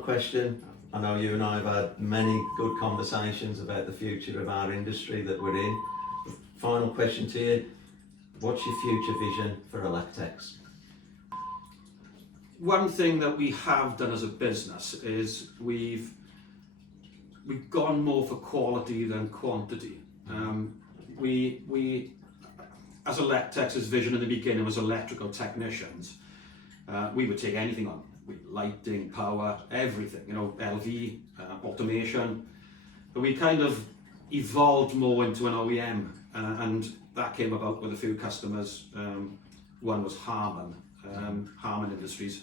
question. I know you and I have had many good conversations about the future of our industry that we're in. Final question to you. What's your future vision for Electechs? One thing that we have done as a business is we've gone more for quality than quantity. We as Electechs' vision in the beginning was electrical technicians. We would take anything on, lighting, power, everything, you know, LV, automation. But we kind of evolved more into an OEM, and that came about with a few customers. One was Harman Industries,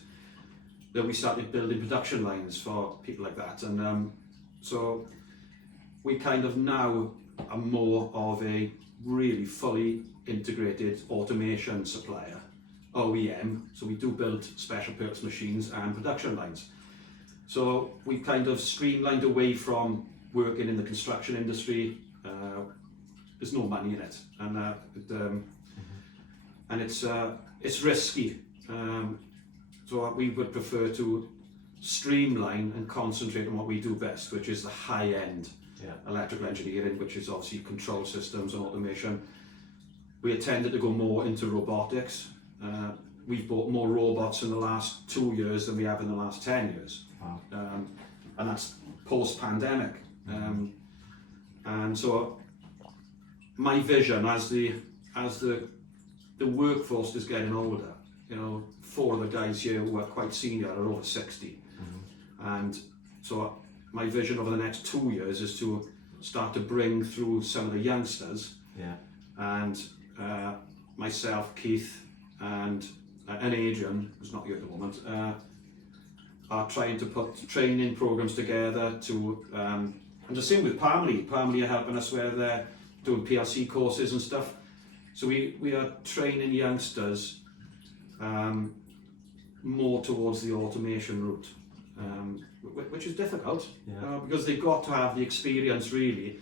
that we started building production lines for people like that. And so we kind of now are more of a really fully integrated automation supplier, OEM, so we do build special purpose machines and production lines. So we've kind of streamlined away from working in the construction industry. There's no money in it, and it's risky. So we would prefer to streamline and concentrate on what we do best, which is the high-end electrical engineering, which is obviously control systems and automation. We tended to go more into robotics. We've bought more robots in the last 2 years than we have in the last 10 years. Wow. And that's post-pandemic. And so my vision as the workforce is getting older, you know, 4 of the guys here who are quite senior are over 60. And so my vision over the next 2 years is to start to bring through some of the youngsters. And myself, Keith, and Adrian, who's not here at the moment, are trying to put training programs together to, and the same with Parmalee. Parmalee are helping us where they're doing PLC courses and stuff. So we are training youngsters more towards the automation route, which is difficult because they've got to have the experience really.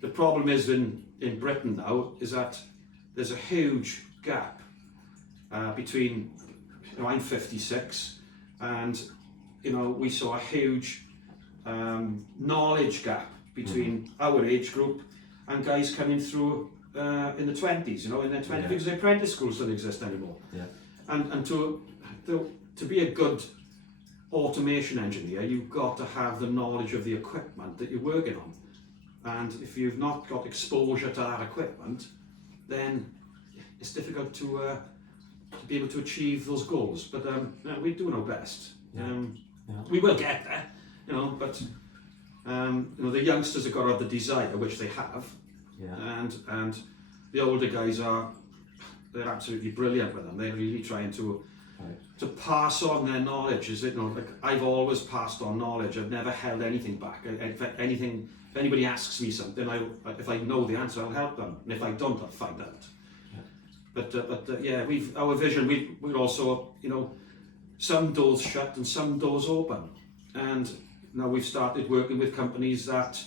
The problem is in Britain now is that there's a huge gap between, you know, I'm 56, and you know, we saw a huge knowledge gap between our age group and guys coming through in the 20s, you know, in their 20s, because the apprentice schools don't exist anymore. And to be a good automation engineer, you've got to have the knowledge of the equipment that you're working on. And if you've not got exposure to that equipment, then it's difficult to be able to achieve those goals. But we're doing our best. We will get there, you know. But you know, the youngsters have got to have the desire, which they have, and the older guys they're absolutely brilliant with them. They're really trying to pass on their knowledge. Is it? You know, like I've always passed on knowledge. I've never held anything back. If anybody asks me something, if I know the answer, I'll help them, and if I don't, I'll find out. But yeah, our vision. We're also, you know, some doors shut and some doors open, and now we've started working with companies that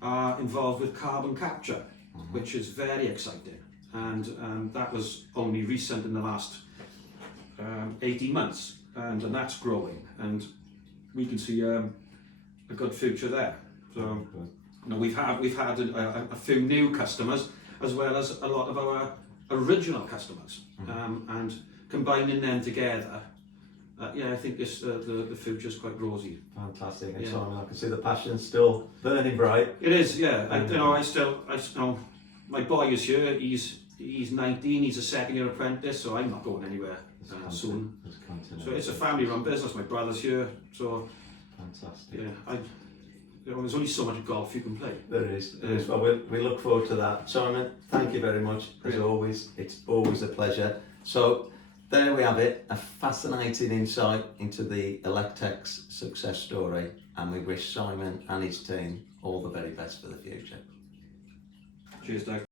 are involved with carbon capture, which is very exciting, and that was only recent in the last 18 months, and that's growing, and we can see a good future there. So you know, we've had a few new customers as well as a lot of our original customers, and combining them together. I think the future's quite rosy. Fantastic. And Simon, I can see the passion still burning bright. It is, yeah. And you know, I still, my boy is here. He's 19. He's a second-year apprentice, so I'm not going anywhere soon. So it's a family-run business. My brother's here, so fantastic. Yeah, you know, there's only so much golf you can play. There is. Well, we look forward to that. Simon, thank you very much. As always, it's always a pleasure. So there we have it, a fascinating insight into the Electechs success story, and we wish Simon and his team all the very best for the future. Cheers, Doug.